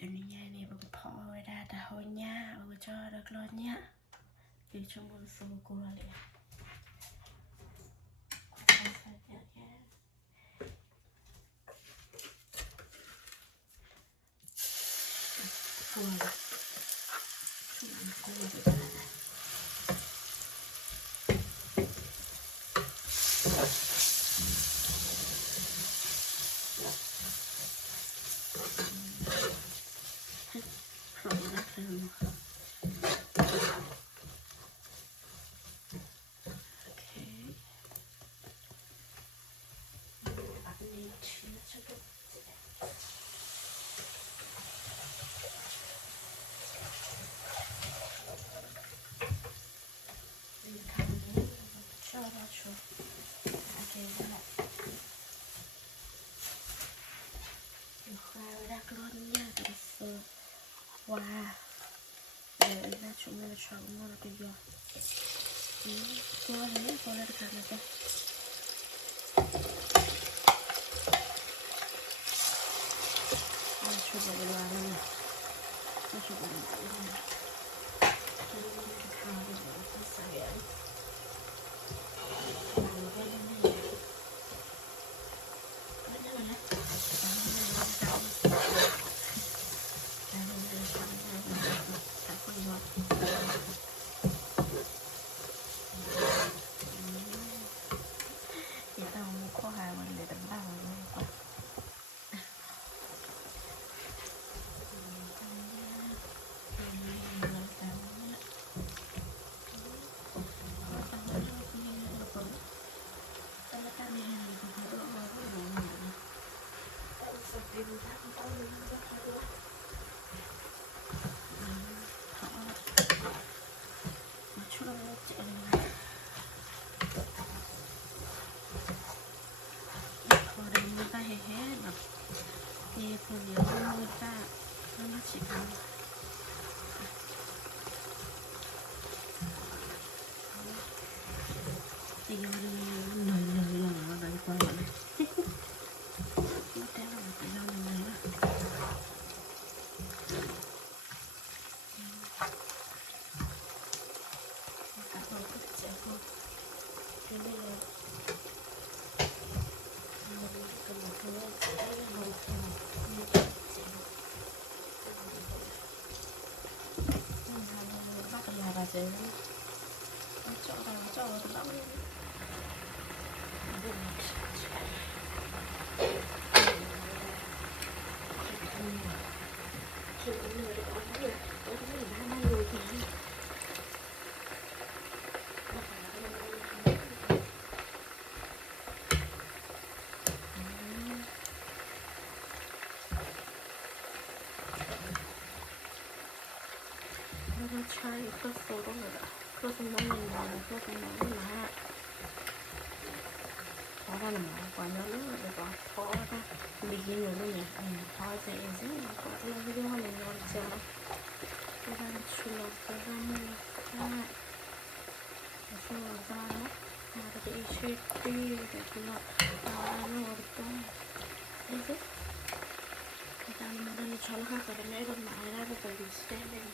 dunia ni beberapa dah tahunnya beberapa dah keluarnya dia cuma suku lagi wah, ini cuma sama lagi ya. Ini boleh dekat aja. Coba di luar nih. Coba di luar. Try plus photo nữa, plus nó mình plus nó là có ra là một quả nhỏ nữa để có khó ra bị gì nữa luôn nhỉ, thôi sẽ dễ có cái video này nó chờ cái ra chụp lọc cái ra mưa ra chụp lọc ra đó mà cái chuyện đi để chụp lọc nó được không đấy chứ cái ta mình đang cho nó khác cái này còn mãi ra phải bị stain lên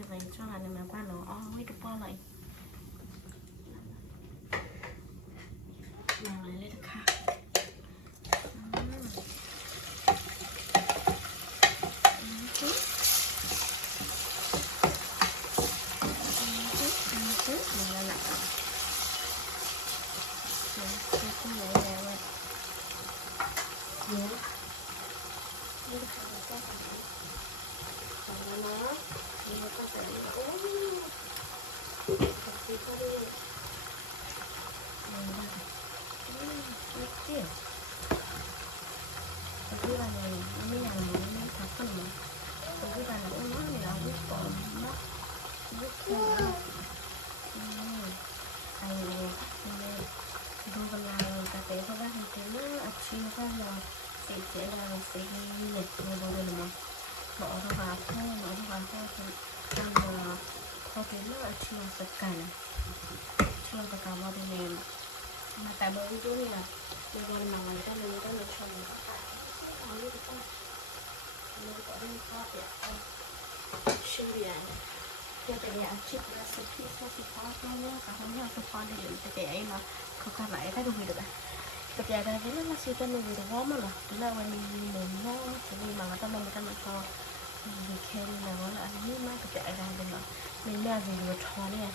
จะไปช่วงอะไรมาบ้านเราอ๋อไม่ถูกป้อนเลยมาเลยนะคะแต่เบอร์ที่ตัวนี้นะเบอร์มาวันก็เลยชมเอาลูกก็เลยก็ได้ข้าวเนี่ยชื่อเรียนเดี๋ยวแต่เนี่ยชิปแล้วสิพี่ชอบพี่พ่อก็เนี่ยค่ะเขาเนี่ยคือพ่อได้ยินแต่ไอ้มาเขาขนาดได้ดูวิดีโอแต่แต่ได้ยินแล้วสิจะดูวิดีโอมั้งล่ะที่เราวันนี้เหมือนว่าจะมีมาแต่มันชอบมีแค่นี้นะว่าอันนี้มากแต่ไอ้ได้เป็นแบบไม่แม่วิดีโอทอเนี่ย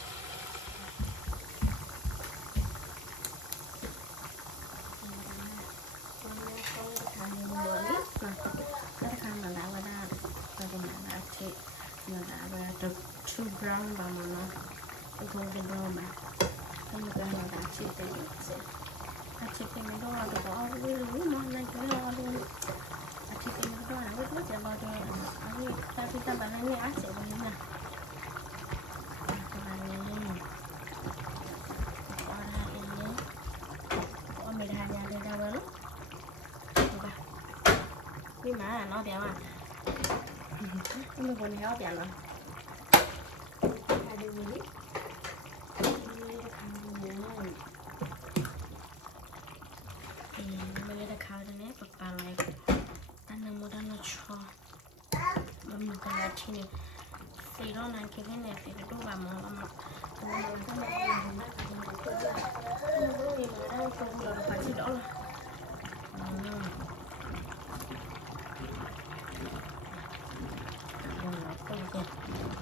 Two brown banana, a golden brown, and the brown that chicken. A chicken and all the ball will woman like a chicken and all. I would look about it. I mean, that's a banana. I said, nhưng mà nó đẹp à nhưng mà còn héo đẹp lắmไม่ได้ข้าวจะเนี่ยปลาอะไรอันนึงมันน่าชอบมันมีการที่นี่สีร้อนนั้นคิดว่าเนี่ยสีรูปแบบมันก็มาเป็นมันก็มีมันได้ตัวเราไปที่ดอก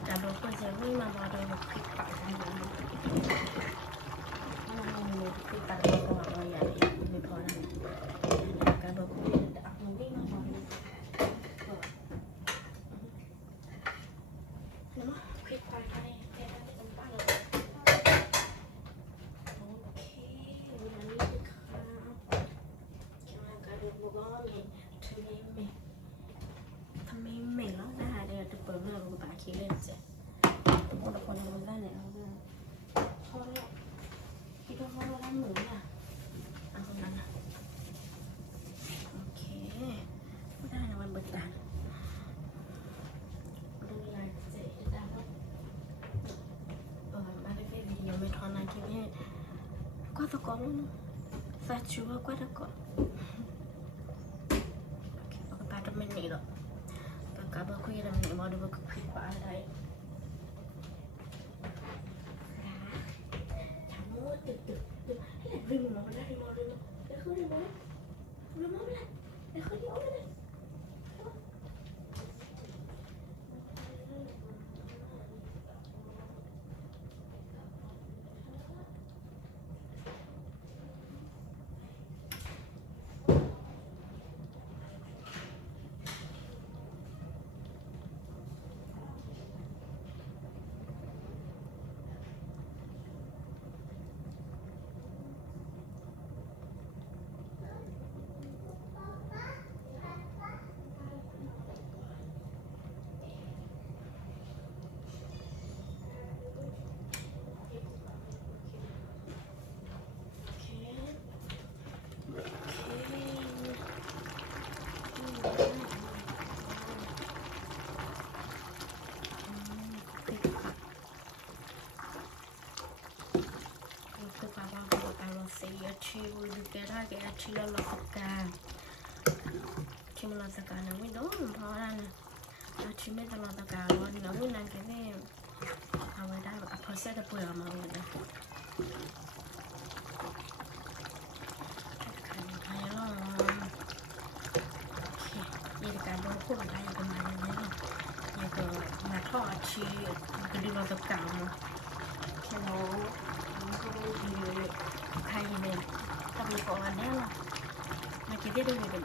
แต่เราควรจะวิ่งมาบอลเราผิดปากกันนะผิดปากเราก่อนเราใหญ่ไม่พอนะการเราควรจะเอาวิ่งมาบอลแล้วผิดปากกันแค่นั้นเองป้าเราโอเควันนี้ค่ะแค่การเราบอกว่ามีทำไมไม่แล้วนะเดี๋ยวจะเปิดเรื่องปากขี้เล่นเสร็จทุกคนมันได้เนี่ยเอาด้วยพอแล้วคิดว่าพอแล้วหมูอ่ะเอาตรงนั้นนะโอเคไม่ได้นะมันเบิดตาดูเวลาเสร็จจะได้ว่ามาได้เป็นวิดีโอไม่ทอนนะคิดว่าก็ตะกอนใส่ชูว่าก็ตะกอนโอเคปกติจะไม่หนีหรอกKalau aku yang nak mau dulu ke apa ada. Kamu tuh. Ring mau dah. Dah kau ring mau. Belum mau dah. Dah kau ring mau dah. Archivo literal che archivo la sacca che me la sacca non mi do un po' la ci mettono da cavolo, la luna anche lei a vedere a passare poi a vedere. Cái đồ của bạn đây của mình này này cái mà thọ chi cái đi vào tập cào mà cái nó không gì hay này tập được có anh đấy là mà chỉ biết được cái